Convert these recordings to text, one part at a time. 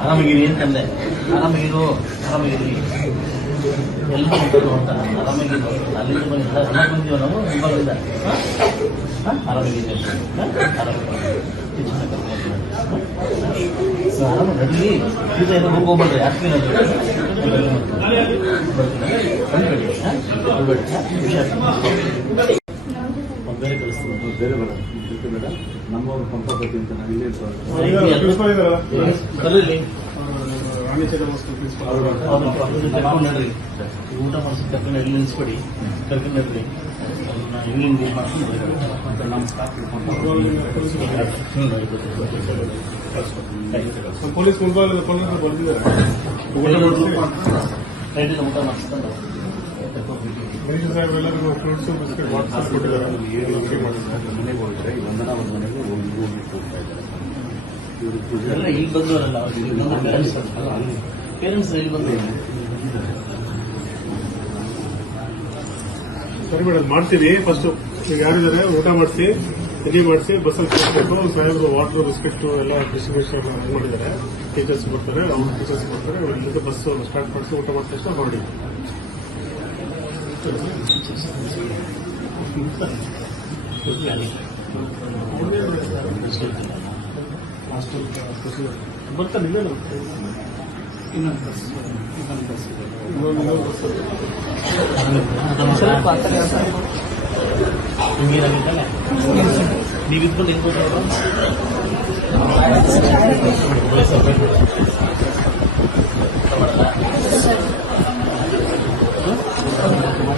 ಆರಾಮಾಗಿರಿ ಅಂತಂದೆ ಆರಾಮಾಗಿರು, ಆರಾಮಾಗಿರಿ. ಎಲ್ಲ ಉಂಟು ಅಂತ ಆರಾಮಾಗಿರು ಅಲ್ಲಿಂದ ಬಂದಿಲ್ಲ ಎಲ್ಲ ಬಂದೀವ ನಾವು ಮುಂಬಾಗಿಲಿಂದ ಆರಾಮಾಗಿದೆ ಆರಾಮ ನಡೀಲಿ ಈಗ ಯಾಕೆ ಅಷ್ಟೇ ಬೇರೆ ಕಳಿಸ್ತೀನಿ. ಬೇರೆ. ಇದಕ್ಕೆ ಬೇಡ ನಮ್ಮವ್ರ ಪಂಪಾಪತಿ ಅಂತ ನಾವು ಇಲ್ಲೇ ಊಟ ಮಾಡಿಸಿ ಕರ್ಕೊಂಡು ಎಲ್ಲಿ ನಿಲ್ಸ್ಬೇಡಿ. ಕರ್ಕೊಂಡು ನಡ್ರಿ ಇಲ್ಲಿಂದ ನಮ್ಮ ಸ್ಟಾಫ್ ಇಟ್ಕೊಂಡು ಪೊಲೀಸ್ ರೈಟಿಗೆ ಊಟ ಮಾಡಿಸ್ಕೊಂಡು ಮನುಷ್ಯ ಸಾಹೇಬ್ ಎಲ್ಲರಿಗೂ ಫ್ರೂಟ್ಸ್ ಬಿಸ್ಕೆಟ್ ವಾಟ್ಸಪ್ ಕೊಟ್ಟಿದ್ದಾರೆ ಮನೆಗೆ ಹೋಗಿದ್ರೆ ಈ ವಂದನಾ ಒಂದು ಮನೆಗೆ ಹೋಗಿ ಹೋಗಿ ಹೋಗ್ತಾ ಇದ್ದಾರೆ ಎಲ್ಲ ಈಗ ಬಂದು ಪೇರೆಂಟ್ಸ್ ಪೇರೆಂಟ್ಸ್ ಇಲ್ಲಿ ಬಂದು ಸರಿ ಮೇಡಮ್ ಮಾಡ್ತೀವಿ ಫಸ್ಟ್ ಈಗ ಯಾರಿದ್ದಾರೆ ಊಟ ಮಾಡಿಸಿ ರೆಡಿ ಮಾಡಿಸಿ ಬಸ್ಸಲ್ಲಿ ಕಳಿಸ್ಬೇಕು ಸಾಹೇಬ್ರು ವಾಟರ್ ಬಿಸ್ಕೆಟ್ ಎಲ್ಲ ಡಿಸ್ಟ್ರಿಬ್ಯೂಷನ್ ಮಾಡಿದ್ದಾರೆ ಟೀಚರ್ಸ್ ಬರ್ತಾರೆ ಅವ್ರ ಟೀಚರ್ಸ್ ಬರ್ತಾರೆ ಜೊತೆ ಬಸ್ ಸ್ಟಾರ್ಟ್ ಮಾಡಿಸಿ ಊಟ ಮಾಡಿದ ತಕ್ಷಣ ಹೊರಡಿ ಬರ್ತಾನೆ ಇನ್ನೇನು ಇನ್ನೊಂದು ಬಸ್ ಇನ್ನೊಂದು ಬಸ್ ಇನ್ನೊಂದು ಇನ್ನೊಂದು ಬಸ್ ಹಿಂಗೇನಾಗಿದ್ದಲ್ಲ ನೀವು ಇದ್ಕೊಂಡು ಹೆಂಗ್ ಗೊತ್ತಾಗ ಊಟ ಈಗ ಊಟ ಮಾಡ್ಕೊಳ್ಳಲ್ಲ ಊಟ ಮಾಡ್ಕೊಂಡು ಬೇರೆ ಬಸ್ ಮಾಡಿದ್ದೀವಿ ಬಸ್ಸಲ್ಲಿ ಟೀಚರ್ಸ್ ಕರ್ಕೊಂಡು ಮಕ್ಕಳು ಕರ್ಕೊಂಡು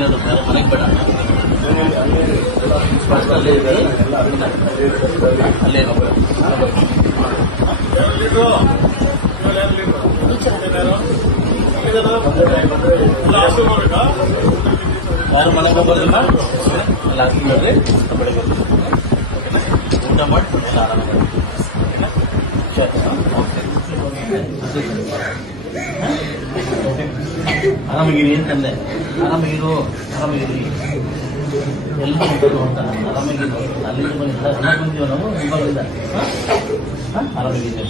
ಈಗ ಅಷ್ಟಿಗೆ ಏನಾದ್ರು ಬೇರೆ ಮನೆಗೆ ಬೇಡ ಫಸ್ಟ್ ಅಲ್ಲೇ ಇದ್ದಾರೆ ಅಲ್ಲೇ ಯಾರು ಮನೆಗೆ ಹೋಗೋದಿಲ್ಲ ಎಲ್ಲ ಹಾಕಿ ನೋಡ್ರಿ ಬೆಳಗ್ಗೆ ಊಟ ಮಾಡಿ ಎಲ್ಲ ಆರಾಮಾಗಿ ಓಕೆನಾ? ಸರಿ. ಓಕೆ. ಆರಾಮಾಗಿರಿ ಅಂತಂದೆ. ಆರಾಮಾಗಿರು, ಆರಾಮಾಗಿರಿ. ಎಲ್ಲ ಉಂಟು ಅಂತ. ಆರಾಮಾಗಿರು. ಅಲ್ಲಿಂದ ಬಂದಿಲ್ಲ ಎಲ್ಲ ಬಂದೀವ ನಾವು. ಮುಂಬಾಗಿಲಿಂದ ಆರಾಮಾಗಿದೆ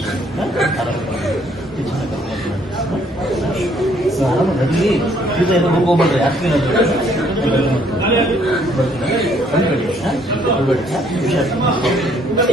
ಆರಾಮ ನಡೀಲಿ ಈಗ ಎಲ್ಲ ಹೋಗ್ಬೇಡ್ರಿ ಯಾಕೆ ಬರ್ತೀನಿ ಹುಷಾರು